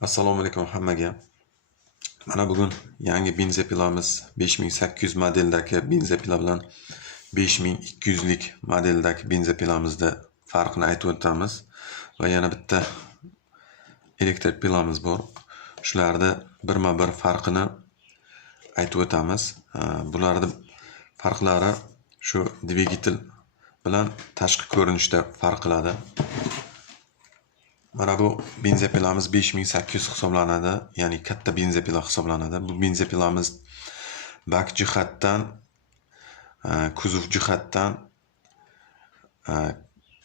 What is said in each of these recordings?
Assalomu alaykum hammaga. Mana bugun yangi benzepilamiz 5800 modeldagi benzepila bilan 5200 lik modeldagi benzepilamizda farqini aytib o'tamiz va yana bitta elektrik pilamiz bor. Shularda birma-bir farqini aytib o'tamiz. Bularning farqlari shu dvigatel bilan tashqi ko'rinishda farq qiladi. Mana bu benzepilamiz 5800 hisoblanadi, ya'ni katta benzepila hisoblanadi. Bu benzepilamiz bak jihatdan, kuzov jihatdan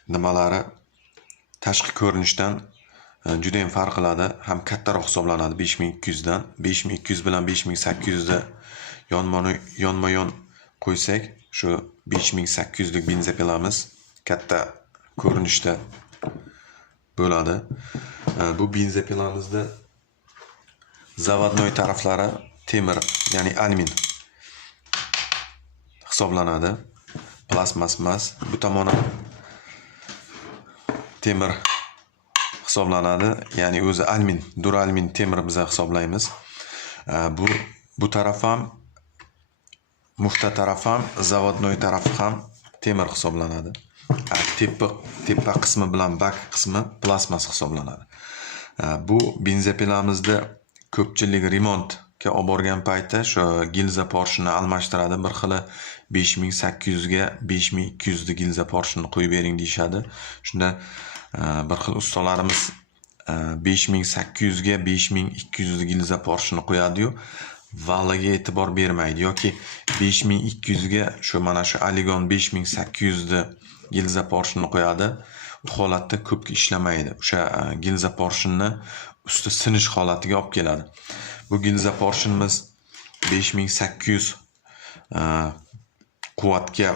nimalari tashqi ko'rinishdan juda ham farq qiladi, ham kattaroq hisoblanadi 5200 dan. 5200 bilan 5800 da yonma-yon qo'ysak, shu 5800 lik benzepilamiz katta ko'rinishda bo'ladi. Bu benzepilamizda zavodnoy taraflari temir, ya'ni alyumin hisoblanadi. Plastmas emas. Bu tomoni temir hisoblanadi, ya'ni o'zi alyumin, duralmin temir biz hisoblaymiz. Bu taraf ham, mufta taraf ham, zavodnoy tarafi ham temir hisoblanadi. Tepa qismi bilan bak qismi plastmas hisoblanadi. Bu benzepilamizda ko'pchilik remontga olib borgan payti shu gilza porshini almashtiradi. Bir xili 5800 ga 5200 lik gilza porshini qo'yib bering deyshadi. Shunda bir xil ustalarimiz 5800 ga 5200 lik gilza porshini qo'yadi-yu, valiga e'tibor bermaydi yoki 5200 ga shu mana shu Aligon 5800 da gilza porshini qo'yadi. Bu holatda ko'p ishlamaydi. O'sha gilza porshini usti sinish holatiga olib keladi. Bu gilza porshimiz 5800 quvvatga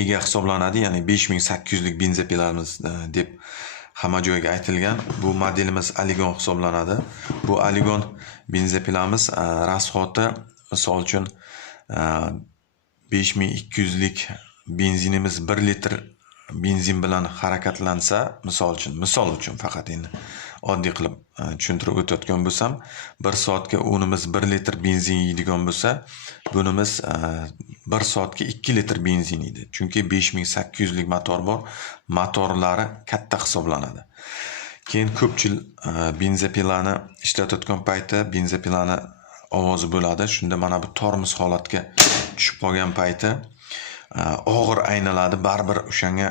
ega hisoblanadi, ya'ni 5800 lik benzepilamiz deb hamma joyga aytilgan. Bu modelimiz Aligon hisoblanadi. Bu Aligon benzepilamiz rasxoti, misol uchun 5200 lik benzinimiz 1 litr benzin bilan harakatlansa, misol uchun faqat endi oddiy qilib tushuntirib o'tayotgan bo'lsam, 1 soatga o'nimiz 1 litr benzin yeydigan bo'lsa, bunimiz 1 soatga 2 litr benzin yeydi. Chunki 5800 lik motor bor, motorlari katta hisoblanadi. Keyin ko'pchilik benzepilani ishlatayotgan payti benzepilani ovozi bo'ladi. Shunda mana bu tormoz holatga tushib qolgan payti og'ir aynaladi, baribir o'shanga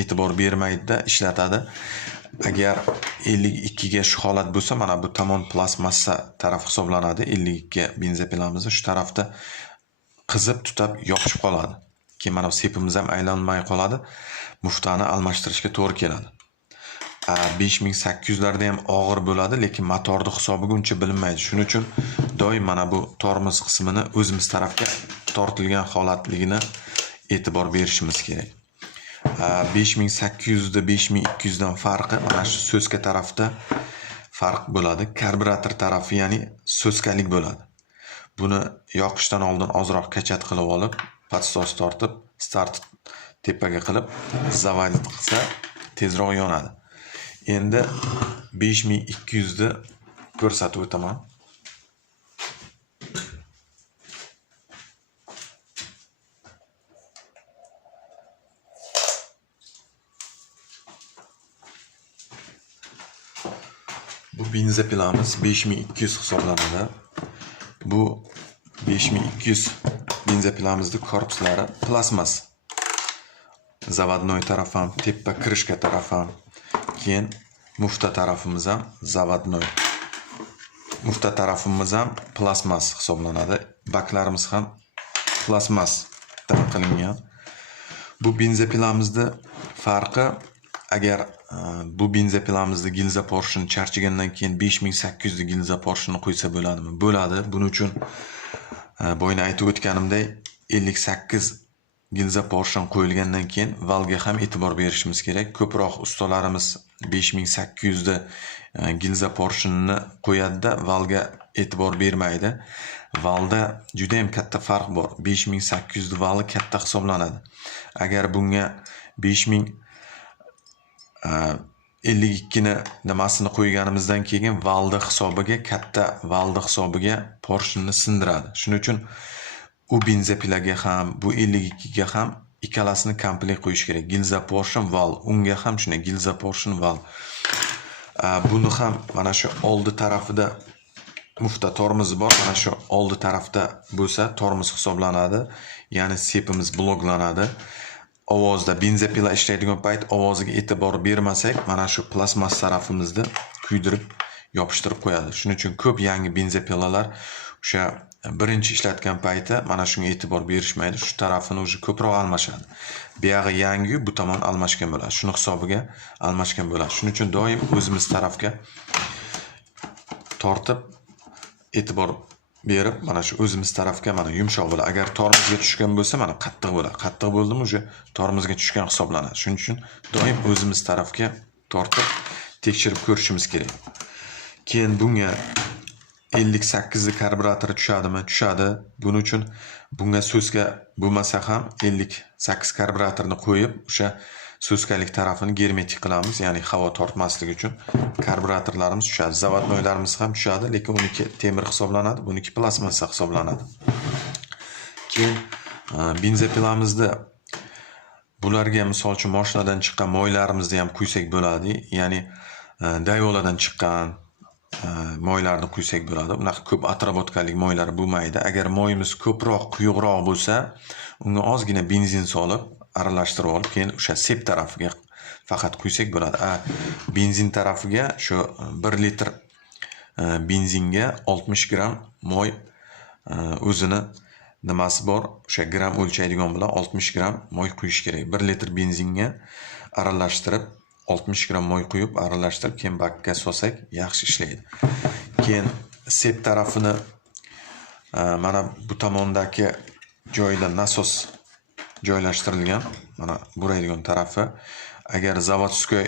e'tibor bermaydi-da, ishlatadi. Agar 52 ga shu holat bo'lsa, mana bu tomon plastmassa taraf hisoblanadi. 52 benzepilamiz shu tarafda qizib tutab yopishib qoladi. Keyin mana bu sepimiz ham aylanmay qoladi. Muftani almashtirishga to'g'ri keladi. 5800 larda ham og'ir bo'ladi, lekin motorning hisobiga uncha bilinmaydi. Shuning uchun doim mana bu tormoz qismini o'zimiz tarafga tortilgan holatligini e'tibor berishimiz kerak. 5800 da 5200 dan farqi mana shu so'ska tarafda farq bo'ladi. Karburator tarafi, ya'ni so'skalik bo'ladi. Buni yoqishdan oldin ozroq kachat qilib olib, patstos tortib, start tepaga qilib, zavod qilsa tezroq yonadi. Endi 5200 da ko'rsatib o'taman. Bu benzepilamiz 5200 hisoblanadi. Bu 5200 benzepilamizning korpuslari plastmas. Zavodnoy taraf ham, tepa krishka taraf ham, keyin mufta tarafimiz ham zavodnoy. Mufta tarafimiz ham plastmas hisoblanadi. Baklarimiz ham plastmasdan qilingan. Bu benzepilamizning farqi, agar bu benzepilamizni gilza porshini charchagandan keyin 5800 lik gilza porshini qo'ysa bo'ladimi? Bo'ladi. Buning uchun boyna aytib o'tganimdek 58 gilza porshin qo'yilgandan keyin valga ham e'tibor berishimiz kerak. Ko'proq ustalarimiz 5800 da gilza porshinni qo'yadi-da, valga e'tibor bermaydi. Valda juda ham katta farq bor. 5800 da vali katta hisoblanadi. Agar bunga 52 ni nimasini qo'yganimizdan keyin valdi hisobiga, katta valdi hisobiga porshni sindiradi. Shuning uchun u benzopilaga ham, bu 52 ga ham ikkalasini komplekt qo'yish kerak. Gilza portion val, unga ham shunday gilza portion val. Buni ham mana shu oldi tarafida mufta tormozi bor. Mana shu oldi tarafda bo'lsa tormoz hisoblanadi. Ya'ni sepimiz bloklanadi. Ovozda benzopila ishlaydigan payt ovoziga e'tibor bermasak, mana shu plastmas tarafimizni kuydirib, yopishtirib qo'yadi. Shuning uchun ko'p yangi benzopilalar o'sha birinchi ishlatgan payti mana shunga e'tibor berishmaydi. Shu tarafini o'zi ko'proq almashadi. Bu yog'i yangi, bu tomon almashgan bo'ladi. Shuni hisobiga almashgan bo'ladi. Shuning uchun doim o'zimiz tarafga tortib e'tibor berib, mana shu o'zimiz tarafga mana yumshoq bo'ladi. Agar tormozga tushgan bo'lsa, mana qattiq bo'ladi. Qattiq bo'ldimi, o'sha tormozga tushgan hisoblanadi. Shuning uchun doim o'zimiz tarafga tortib tekshirib ko'rishimiz kerak. Keyin bunga 58 li karburatori tushadimi? Tushadi. Buning uchun bunga so'ska bo'lmasa ham 58 karburatorni qo'yib, o'sha so'skalik tarafini germetik qilamiz, ya'ni havo tortmasligi uchun karburatorlarimiz tushadi. Zavodnoylarimiz ham tushadi, lekin uniki temir hisoblanadi, buniki plastmassa hisoblanadi. Keyin benzopilamizni bularga misol uchun mashinadan chiqqan moylarimizni ham quysak bo'ladi, ya'ni dayoladan chiqqan moylarni quysak bo'ladi. Unaqa ko'p atrobotkalik moylar bo'lmaydi. Agar moyimiz ko'proq, quyuqroq bo'lsa, unga ozgina benzin solib aralashtirib olib, keyin o'sha sep tarafiga faqat quysak bo'ladi. Benzin tarafiga shu 1 litr benzinga 60 gram moy o'zini nimasi bor, o'sha gram o'lchaydigan bilan 60 gram moy quyish kerak. 1 litr benzinga aralashtirib 60 gram moy quyib aralashtirib, keyin bakka solsak yaxshi ishlaydi. Keyin sep tarafini mana bu tomondagi joyda nasos joylashtirilgan, mana buraydigan tarafi. Agar zavodskoy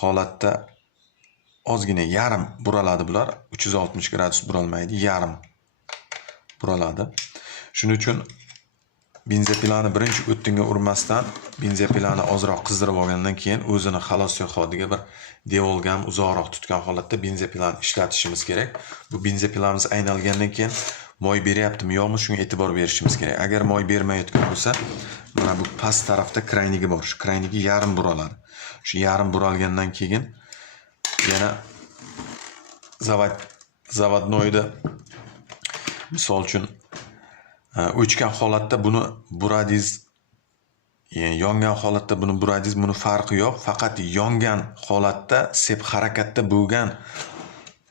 holatda ozgina yarim buraladi bular, 360 gradus buralmaydi, yarim buraladi. Shuning uchun benzopilani birinchi o'ttinga urmasdan benzopilani ozroq qizdirib olgandan keyin o'zini xalos hodiga bir devolgan, uzoqroq tutgan holatda benzopilani ishlatishimiz kerak. Bu benzopilamiz aynalgandan keyin moy beryaptimi yo'qmi, shunga e'tibor berishimiz kerak. Agar moy bermayotgan bo'lsa, mana bu past tarafda kraynigi bor. Shu kraynigi yarim buraladi. Shu yarim buralgandan keyin yana zavodnoyda misol uchun o'chgan holatda buni buradingiz, yongan holatda buni buradingiz, buni farqi yo'q. Faqat yongan holatda sep harakatda bo'lgan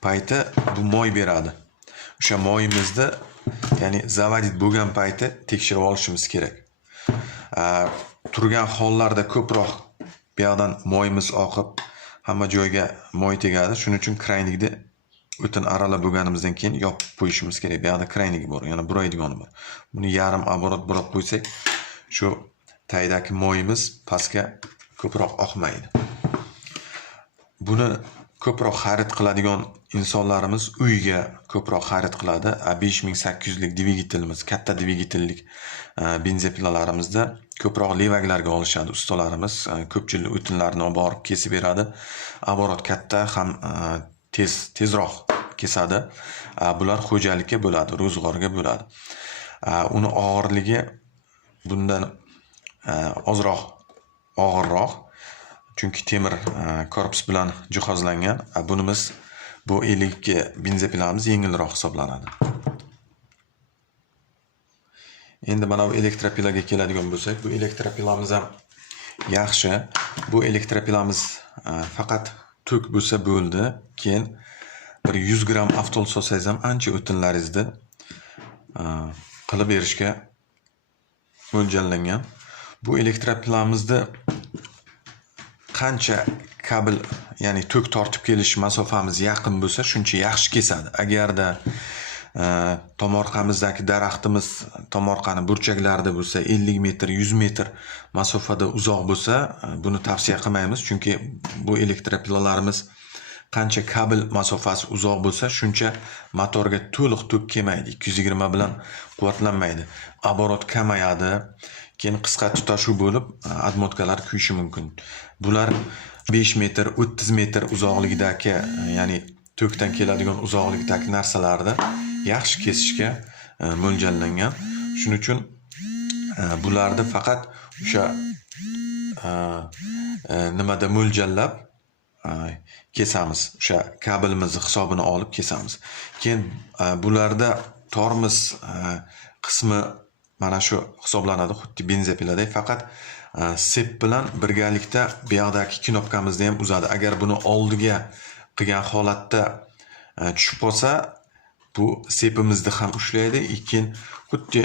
payti bu moy beradi. O'sha moyimizni, ya'ni zavodit bo'lgan payti tekshirib olishimiz kerak. Turgan hollarda ko'proq bu yoqdan moyimiz oqib, hamma joyga moy tegadi. Shuning uchun kraynikni o'tin aralab bo'lganimizdan keyin yopib qo'yishimiz kerak. Bu yoqda kraynigi bor, yana buraydigani bor. Buni yarim оборот burab qo'ysak, shu taydagi moyimiz pastga ko'proq oqmaydi. Buni ko'proq xarid qiladigan insonlarimiz uyga ko'proq xarid qiladi. 5800 lik dvigatelimiz, katta dvigatellik benzopilalarimizda ko'proq levaklarga olishadi ustalarimiz. Ko'pchilik o'tinlarni olib borib kesib beradi. Оборот katta ham tezroq kesadi. Bular xo'jalikka bo'ladi, ro'zg'orga bo'ladi. Uni og'irligi bundan ozroq og'irroq. Chunki temir korpus bilan jihozlangan. Bunimiz bu 52 benzopilamiz yengilroq hisoblanadi. Endi mana bu elektropilaga keladigan bo'lsak, bu elektropilamiz ham yaxshi. Bu elektropilamiz faqat tok bo'lsa bo'ldi. Keyin bir 100 gram aftol solsangiz ham ancha o'tinlaringizni qilib berishga mo'ljallangan. Bu elektropilamizni qancha kabel, ya'ni tok tortib kelish masofamiz yaqin bo'lsa, shuncha yaxshi kesadi. Agarda tomorqamizdagi daraxtimiz tomorqani burchaklarida bo'lsa, 50 metr, 100 metr masofada uzoq bo'lsa, buni tavsiya qilmaymiz. Chunki bu elektropilalarimiz qancha kabel masofasi uzoq bo'lsa, shuncha motorga to'liq tok kelmaydi. 220 bilan quvvatlanmaydi. Оборот kamayadi. Keyin qisqa tutashuv bo'lib, admotkalar kuyishi mumkin. Bular 5 metr, 30 metr uzoqlikdagi, ya'ni tokdan keladigan uzoqlikdagi narsalarni yaxshi kesishga mo'ljallangan. Shuning uchun bularni faqat o'sha nimada mo'ljallab kesamiz. O'sha kabelimizni hisobini olib kesamiz. Keyin bularda tormoz qismi mana shu hisoblanadi, xuddi benzopiladek, faqat sep bilan birgalikda bu yoqdagi knopkamizni ham uzadi. Agar buni oldiga qilgan holatda tushib qolsa, bu sepimizni ham ushlaydi, lekin xuddi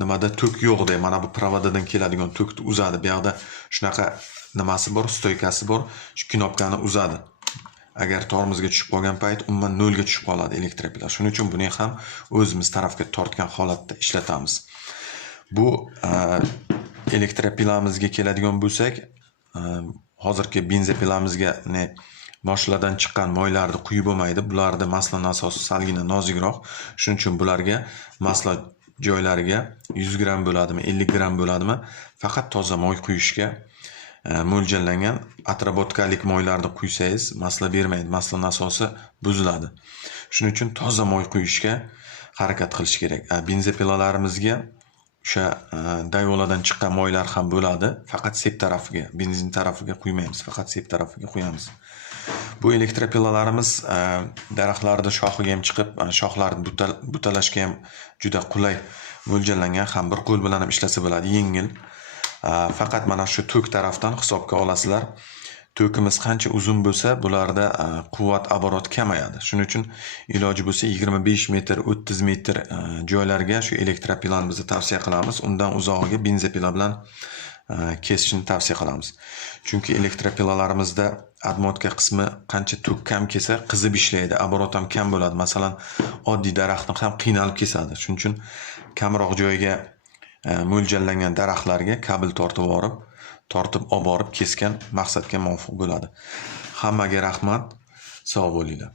nimada tok yo'qdek, mana bu provodadan keladigan tokni uzadi. Bu yoqda shunaqa nimasi bor, stoykasi bor, shu knopkani uzadi. Agar tormozga tushib qolgan payt umuman 0 ga tushib qoladi elektropilar. Shuning uchun buni ham o'zimiz tarafga tortgan holatda ishlatamiz. Bu elektropilamizga keladigan bo'lsak, hozirgi benzopilamizga mashinadan chiqqan moylarni quyib bo'lmaydi. Bularda masla nasosi salgina nozikroq. Shuning uchun bularga masla joylariga 100 gram bo'ladimi, 50 gram bo'ladimi, faqat toza moy quyishga mo'ljallangan. Atrobotkalik moylarni quysangiz, masla bermaydi, masla nasosi buziladi. Shuning uchun toza moy quyishga harakat qilish kerak. Benzopilalarimizga o'sha dayoladan chiqqan moylar ham bo'ladi, faqat sep tarafiga, benzin tarafiga quymaymiz, faqat sep tarafiga quyamiz. Bu elektropilalarimiz daraxtlarda shoxiga ham chiqib, shoxlarni butalashga ham juda qulay mo'ljallangan, ham bir qo'l bilan ham ishlasa bo'ladi, yengil. Faqat mana shu tok tarafdan hisobga olasizlar. Tokimiz qancha uzun bo'lsa, bularda quvvat оборот kamayadi. Shuning uchun iloji bo'lsa 25 metr, 30 metr joylarga shu elektropilamizni tavsiya qilamiz. Undan uzog'iga benzopila bilan kesishni tavsiya qilamiz. Chunki elektropilalarimizda admotka qismi qancha tok kam kelsa, qizib ishlaydi, оборот ham kam bo'ladi. Masalan, oddiy daraxtni ham qiynalib kesadi. Shuning uchun kamroq joyga mo'ljallangan daraxtlarga kabel tortib olib borib kesgan maqsadga muvofiq bo'ladi. Hammaga rahmat, sog' bo'linglar.